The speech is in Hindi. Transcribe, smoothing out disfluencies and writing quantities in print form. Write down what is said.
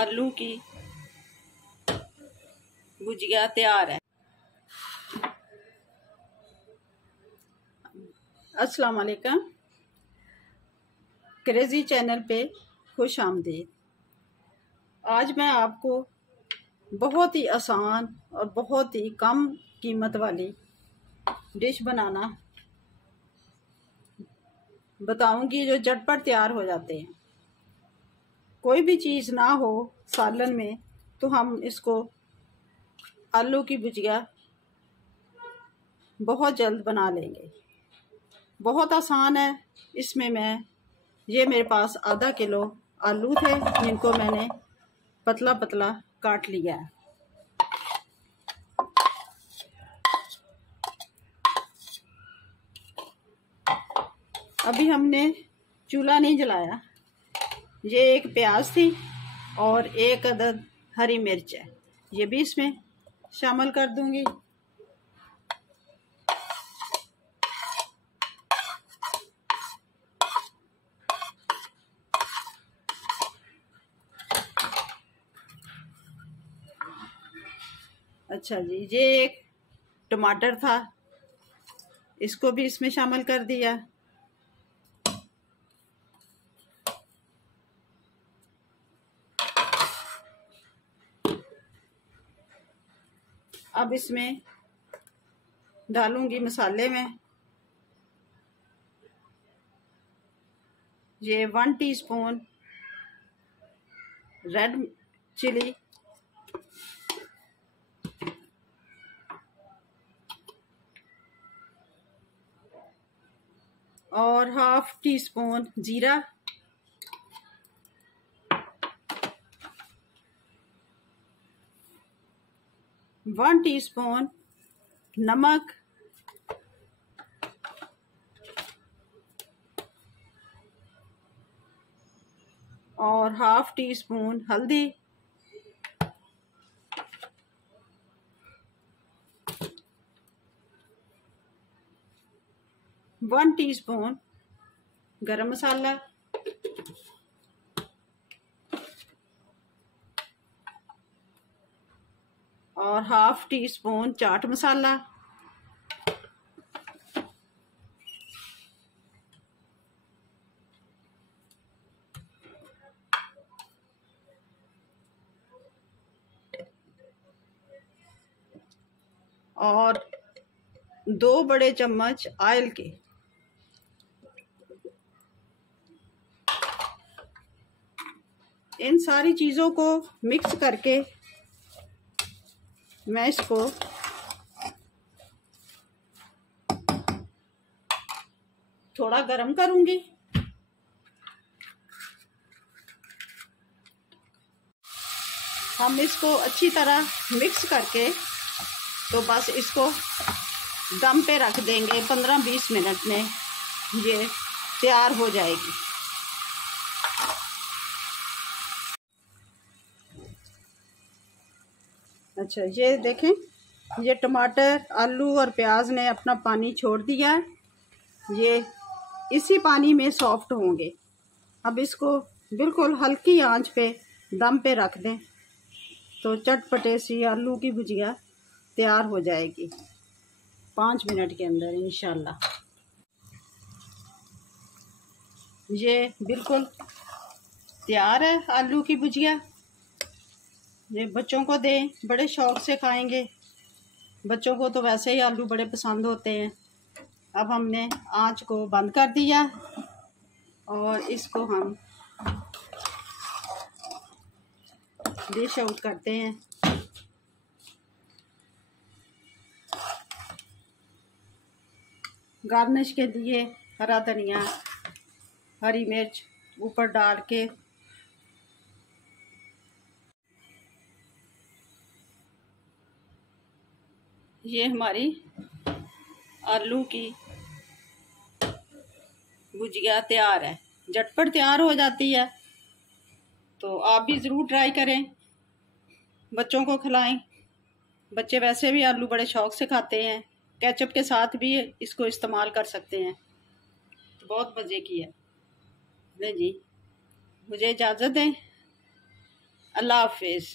आलू की भुजिया तैयार है। अस्सलाम वालेकुम। क्रेजी चैनल पे खुश आमदीद। आज मैं आपको बहुत ही आसान और बहुत ही कम कीमत वाली डिश बनाना बताऊंगी जो झटपट तैयार हो जाते हैं। कोई भी चीज़ ना हो सालन में तो हम इसको आलू की भुजिया बहुत जल्द बना लेंगे। बहुत आसान है। इसमें ये मेरे पास आधा किलो आलू थे जिनको मैंने पतला पतला काट लिया है। अभी हमने चूल्हा नहीं जलाया। ये एक प्याज थी और एक अदद हरी मिर्च है, ये भी इसमें शामिल कर दूंगी। अच्छा जी, ये एक टमाटर था, इसको भी इसमें शामिल कर दिया। अब इसमें डालूंगी मसाले में ये 1 टीस्पून रेड चिली, और 1/2 टीस्पून जीरा, वन टीस्पून नमक, और 1/2 टीस्पून हल्दी, वन टीस्पून गरम मसाला, और 1/2 टीस्पून चाट मसाला, और 2 बड़े चम्मच ऑयल के। इन सारी चीज़ों को मिक्स करके मैं इसको थोड़ा गरम करूंगी। हम इसको अच्छी तरह मिक्स करके तो बस इसको दम पे रख देंगे। 15-20 मिनट में ये तैयार हो जाएगी। अच्छा, ये देखें, ये टमाटर, आलू और प्याज ने अपना पानी छोड़ दिया है। ये इसी पानी में सॉफ्ट होंगे। अब इसको बिल्कुल हल्की आंच पे दम पे रख दें तो चटपटे सी आलू की भुजिया तैयार हो जाएगी 5 मिनट के अंदर इंशाल्लाह। ये बिल्कुल तैयार है आलू की भुजिया। ये बच्चों को दें, बड़े शौक से खाएंगे। बच्चों को तो वैसे ही आलू बड़े पसंद होते हैं। अब हमने आंच को बंद कर दिया और इसको हम डिश आउट करते हैं। गार्निश के लिए हरा धनिया, हरी मिर्च ऊपर डाल के ये हमारी आलू की भुजिया तैयार है। झटपट तैयार हो जाती है, तो आप भी ज़रूर ट्राई करें, बच्चों को खिलाएं। बच्चे वैसे भी आलू बड़े शौक से खाते हैं। केचप के साथ भी इसको इस्तेमाल कर सकते हैं, तो बहुत मज़े की है। ले जी, मुझे इजाज़त दें। अल्लाह हाफिज़।